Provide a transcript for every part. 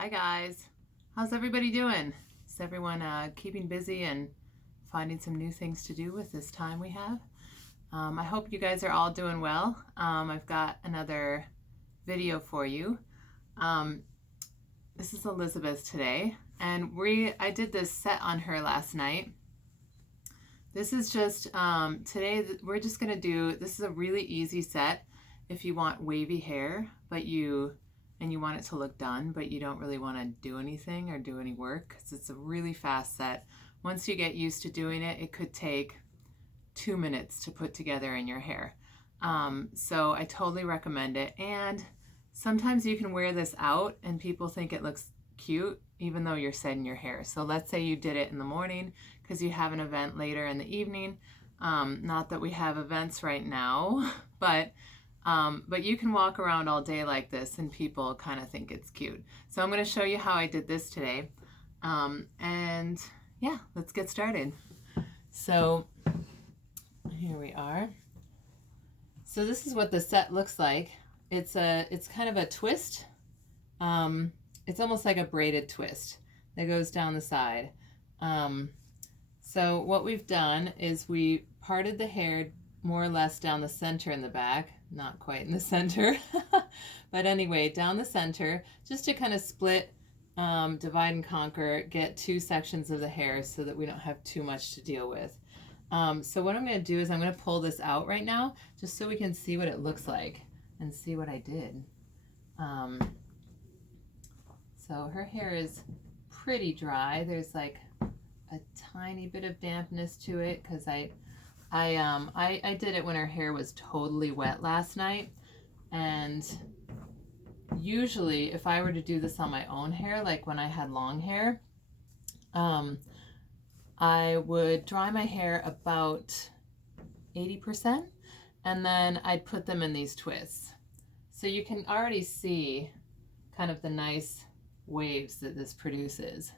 Hi guys, how's everybody doing? Is everyone keeping busy and finding some new things to do with this time we have? I hope you guys are all doing well. I've got another video for you. This is Elizabeth today, and I did this set on her last night. This is just, today we're just gonna do, this is a really easy set if you want wavy hair, but you want it to look done, but you don't really want to do anything or do any work, because it's a really fast set. Once you get used to doing it, it could take 2 minutes to put together in your hair. So I totally recommend it. And sometimes you can wear this out and people think it looks cute even though you're setting your hair. So let's say you did it in the morning because you have an event later in the evening. Not that we have events right now, but you can walk around all day like this and people kind of think it's cute. So I'm going to show you how I did this today. And yeah, let's get started. So here we are. So this is what the set looks like. It's kind of a twist. It's almost like a braided twist that goes down the side. So what we've done is we parted the hair more or less down the center in the back, not quite in the center, but anyway, down the center, just to kind of split, divide and conquer, get two sections of the hair so that we don't have too much to deal with. So what I'm going to do is I'm going to pull this out right now just so we can see what it looks like and see what I did. So her hair is pretty dry. There's like a tiny bit of dampness to it because I did it when her hair was totally wet last night, and usually if I were to do this on my own hair, like when I had long hair, I would dry my hair about 80% and then I'd put them in these twists. So you can already see kind of the nice waves that this produces.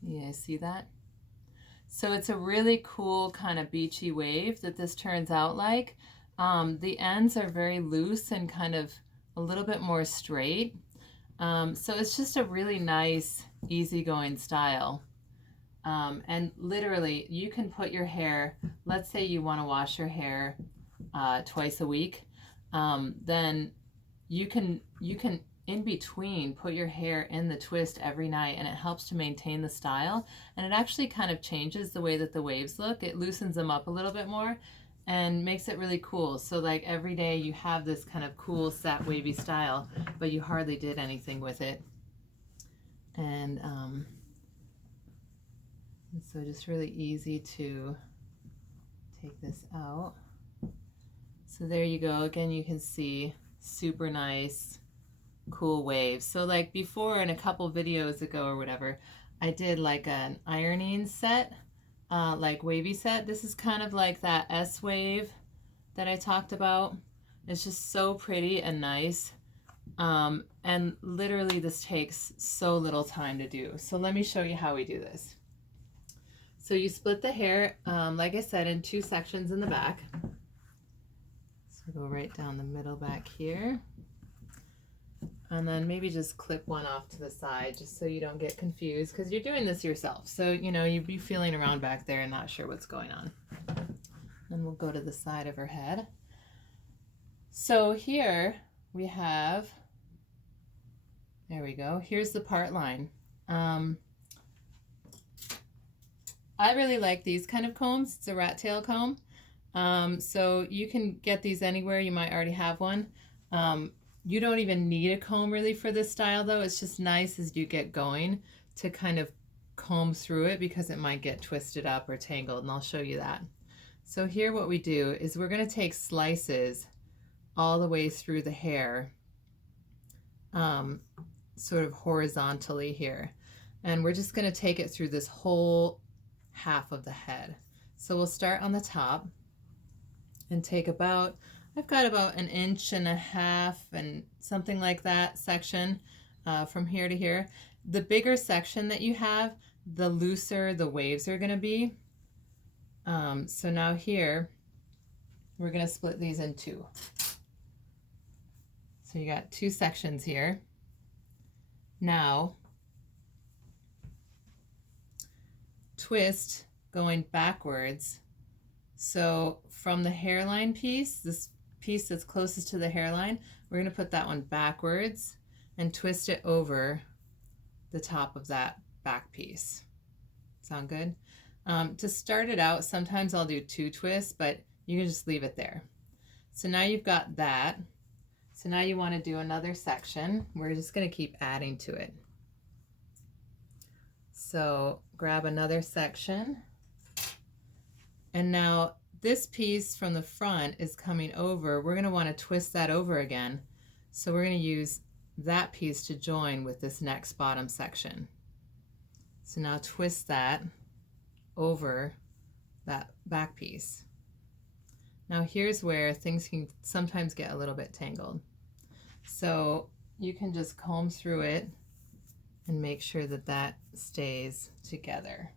Yeah, see that? So it's a really cool kind of beachy wave that this turns out like. The ends are very loose and kind of a little bit more straight. So it's just a really nice, easygoing style. And literally, you can put your hair, let's say you want to wash your hair twice a week, then you can in between put your hair in the twist every night, and it helps to maintain the style, and it actually kind of changes the way that the waves look. It loosens them up a little bit more and makes it really cool. So like every day you have this kind of cool set wavy style, but you hardly did anything with it. And so just really easy to take this out. So there you go. Again, you can see super nice, cool waves. So like before, in a couple videos ago or whatever, I did like an ironing set, like wavy set. This is kind of like that S wave that I talked about. It's just so pretty and nice. And literally this takes so little time to do. So let me show you how we do this. So you split the hair, like I said, in two sections in the back. So go right down the middle back here. And then maybe just clip one off to the side just so you don't get confused, because you're doing this yourself. So, you know, you'd be feeling around back there and not sure what's going on. Then we'll go to the side of her head. So here we have, there we go. Here's the part line. I really like these kind of combs. It's a rat tail comb. So you can get these anywhere. You might already have one. You don't even need a comb really for this style though. It's just nice as you get going to kind of comb through it, because it might get twisted up or tangled, and I'll show you that. So here what we do is we're going to take slices all the way through the hair, sort of horizontally here. And we're just going to take it through this whole half of the head. So we'll start on the top and take about, I've got about 1.5 inches and something like that section from here to here. The bigger section that you have, the looser the waves are going to be. So now here, we're going to split these in two. So you got 2 sections here. Now, twist going backwards. So from the hairline piece, this piece that's closest to the hairline, we're going to put that one backwards and twist it over the top of that back piece. Sound good? To start it out, sometimes I'll do 2 twists, but you can just leave it there. So now you've got that. So now you want to do another section. We're just going to keep adding to it. So grab another section. And now this piece from the front is coming over. We're going to want to twist that over again. So we're going to use that piece to join with this next bottom section. So now twist that over that back piece. Now here's where things can sometimes get a little bit tangled. So you can just comb through it and make sure that that stays together.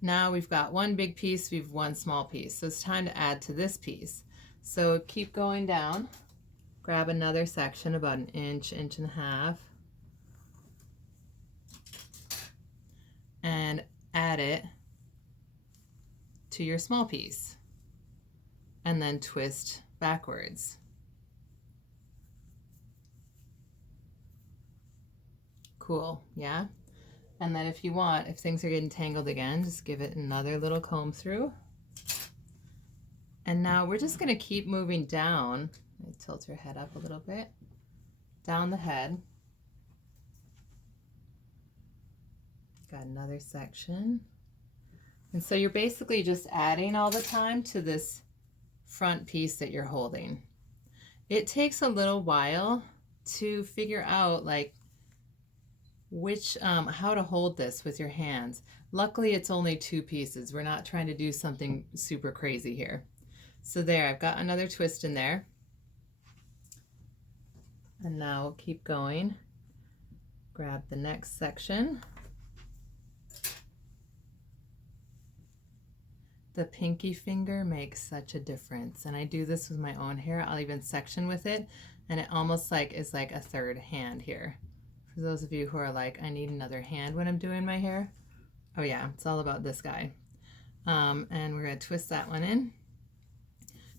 Now we've got one big piece, we've one small piece. So it's time to add to this piece. So keep going down, grab another section about an inch, inch and a half, and add it to your small piece, and then twist backwards. Cool, yeah? And then if you want, if things are getting tangled again, just give it another little comb through. And now we're just gonna keep moving down. Tilt your head up a little bit. Down the head. Got another section. And so you're basically just adding all the time to this front piece that you're holding. It takes a little while to figure out like which how to hold this with your hands. Luckily it's only 2 pieces. We're not trying to do something super crazy here. So there, I've got another twist in there. And now we'll keep going. Grab the next section. The pinky finger makes such a difference. And I do this with my own hair. I'll even section with it. And it almost like is like a third hand here. For those of you who are like, I need another hand when I'm doing my hair. Oh yeah, it's all about this guy. And we're gonna twist that one in.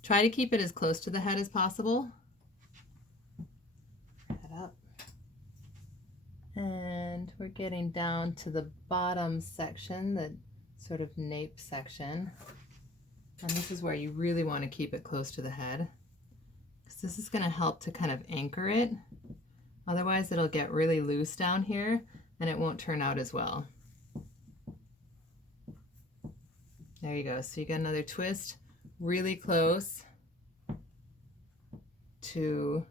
Try to keep it as close to the head as possible. Head up. And we're getting down to the bottom section, the sort of nape section. And this is where you really want to keep it close to the head, because this is going to help to kind of anchor it. Otherwise it'll get really loose down here and it won't turn out as well. There you go. So you got another twist really close to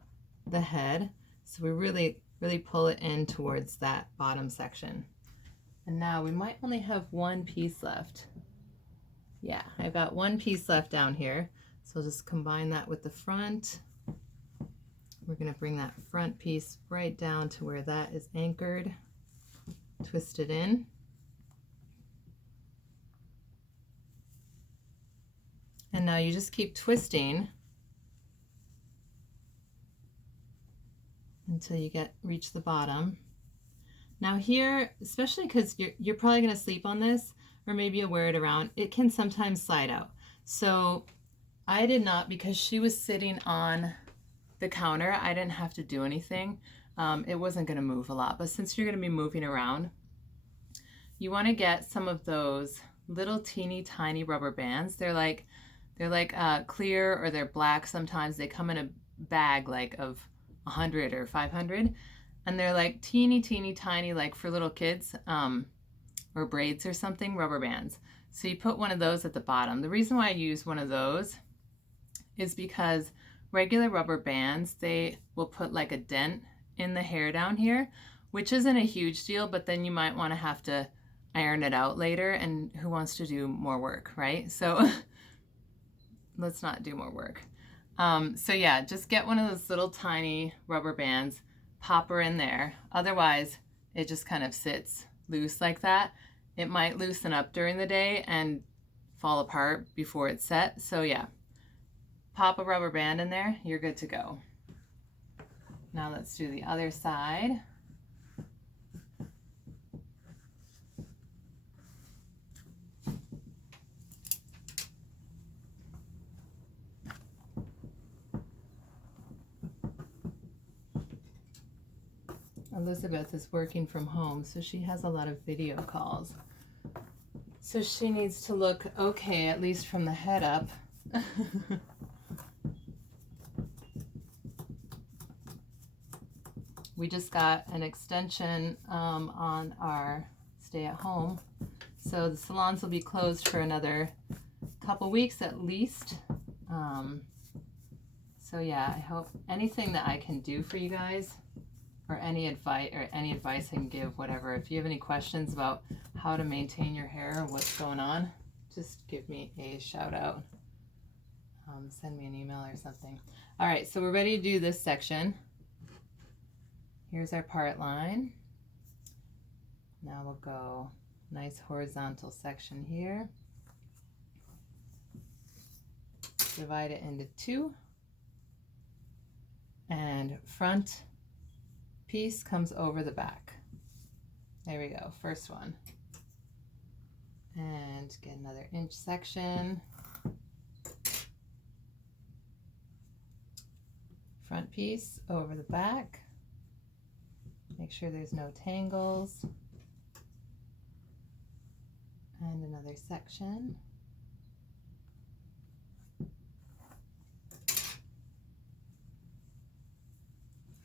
the head. So we really pull it in towards that bottom section. And now we might only have one piece left. Yeah, I've got one piece left down here. So I'll just combine that with the front. We're going to bring that front piece right down to where that is anchored. Twist it in. And now you just keep twisting until you reach the bottom. Now here, especially because you're probably going to sleep on this, or maybe you'll wear it around, it can sometimes slide out. So I did not, because she was sitting on the counter, I didn't have to do anything. It wasn't going to move a lot, but since you're going to be moving around, you want to get some of those little teeny tiny rubber bands. They're like clear, or they're black sometimes. They come in a bag like of 100 or 500, and they're like teeny tiny, like for little kids, or braids or something, rubber bands. So you put one of those at the bottom. The reason why I use one of those is because regular rubber bands, they will put like a dent in the hair down here, which isn't a huge deal, but then you might want to have to iron it out later, and who wants to do more work, right? So let's not do more work. So yeah, just get one of those little tiny rubber bands, pop her in there. Otherwise, it just kind of sits loose like that. It might loosen up during the day and fall apart before it's set. So yeah, pop a rubber band in there, you're good to go. Now let's do the other side. Elizabeth is working from home, so she has a lot of video calls. So she needs to look okay, at least from the head up. We just got an extension on our stay at home. So the salons will be closed for another couple weeks at least. So yeah, I hope anything that I can do for you guys, or any advice I can give, whatever. If you have any questions about how to maintain your hair or what's going on, just give me a shout out. Send me an email or something. All right, so we're ready to do this section. Here's our part line. Now we'll go nice horizontal section here. Divide it into two. And front piece comes over the back. There we go, first one. And get another inch section. Front piece over the back. Make sure there's no tangles. And another section.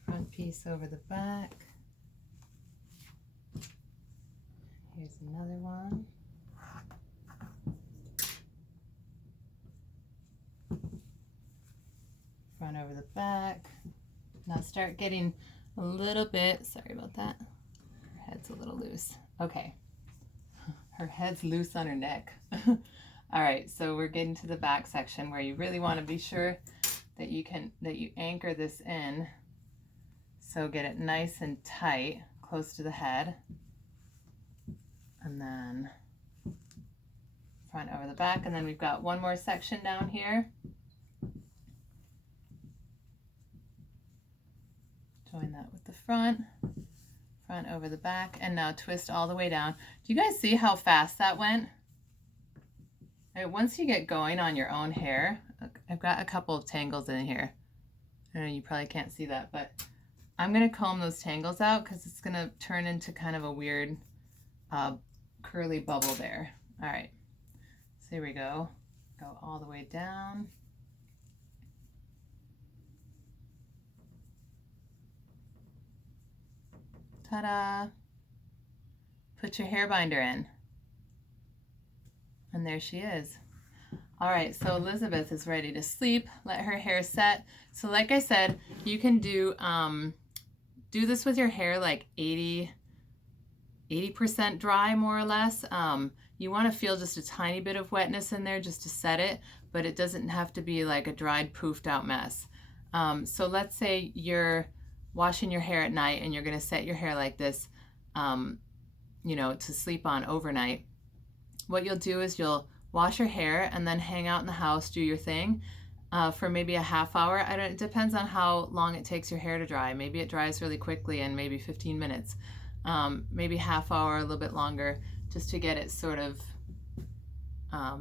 Front piece over the back. Here's another one. Front over the back. Now start getting a little bit, sorry about that. Her head's a little loose. Okay. Her head's loose on her neck. All right, so we're getting to the back section where you really want to be sure that you anchor this in. So get it nice and tight, close to the head. And then front over the back. And then we've got one more section down here. Join that with the front over the back, and now twist all the way down. Do you guys see how fast that went? All right, once you get going on your own hair, I've got a couple of tangles in here. I know you probably can't see that, but I'm gonna comb those tangles out because it's gonna turn into kind of a weird curly bubble there. All right, so here we go. Go all the way down. Ta-da! Put your hair binder in. And there she is. All right, so Elizabeth is ready to sleep. Let her hair set. So like I said, you can do this with your hair like 80% dry, more or less. You want to feel just a tiny bit of wetness in there just to set it, but it doesn't have to be like a dried, poofed out mess. So let's say you're washing your hair at night and you're going to set your hair like this, you know, to sleep on overnight. What you'll do is you'll wash your hair and then hang out in the house, do your thing for maybe a half hour. It depends on how long it takes your hair to dry. Maybe it dries really quickly in maybe 15 minutes, maybe half hour, a little bit longer, just to get it sort of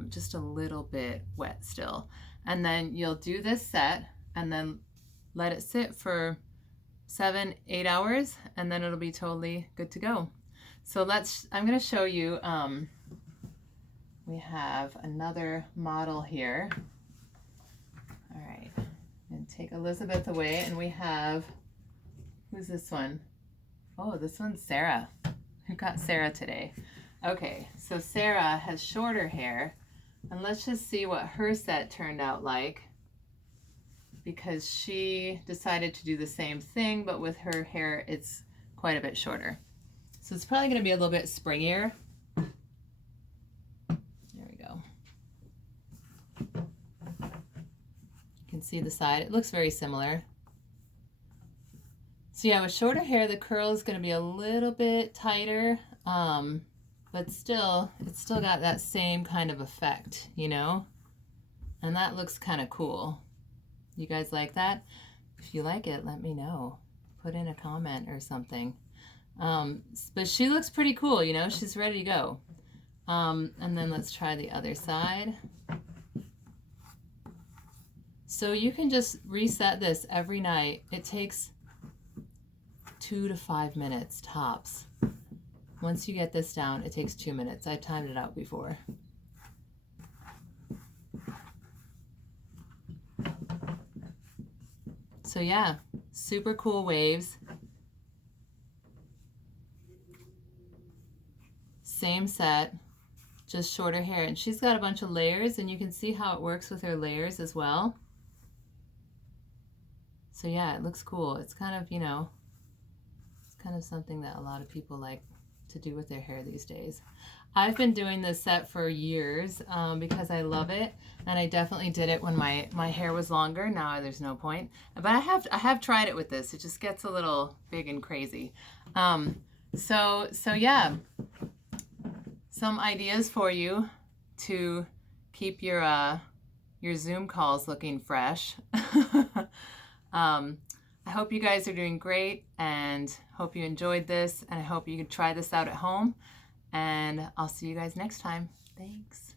just a little bit wet still. And then you'll do this set and then let it sit for 7-8 hours, and then it'll be totally good to go. So I'm going to show you, we have another model here. All right, and take Elizabeth away, and we have, who's this one? Oh, this one's Sarah. We've got Sarah today. Okay, so Sarah has shorter hair, and let's just see what her set turned out like, because she decided to do the same thing, but with her hair, it's quite a bit shorter. So it's probably going to be a little bit springier. There we go. You can see the side. It looks very similar. So yeah, with shorter hair, the curl is going to be a little bit tighter, but still, it's still got that same kind of effect, you know? And that looks kind of cool. You guys like that? If you like it, let me know. Put in a comment or something. But she looks pretty cool, you know, she's ready to go. And then let's try the other side. So you can just reset this every night. It takes 2 to 5 minutes tops. Once you get this down, it takes 2 minutes. I timed it out before. So yeah, super cool waves. Same set, just shorter hair. And she's got a bunch of layers, and you can see how it works with her layers as well. So yeah, it looks cool. It's kind of, you know, it's kind of something that a lot of people like to do with their hair these days. I've been doing this set for years because I love it, and I definitely did it when my hair was longer. Now there's no point, but I have tried it with this. It just gets a little big and crazy. So yeah, some ideas for you to keep your Zoom calls looking fresh. I hope you guys are doing great, and hope you enjoyed this, and I hope you can try this out at home, and I'll see you guys next time. Thanks.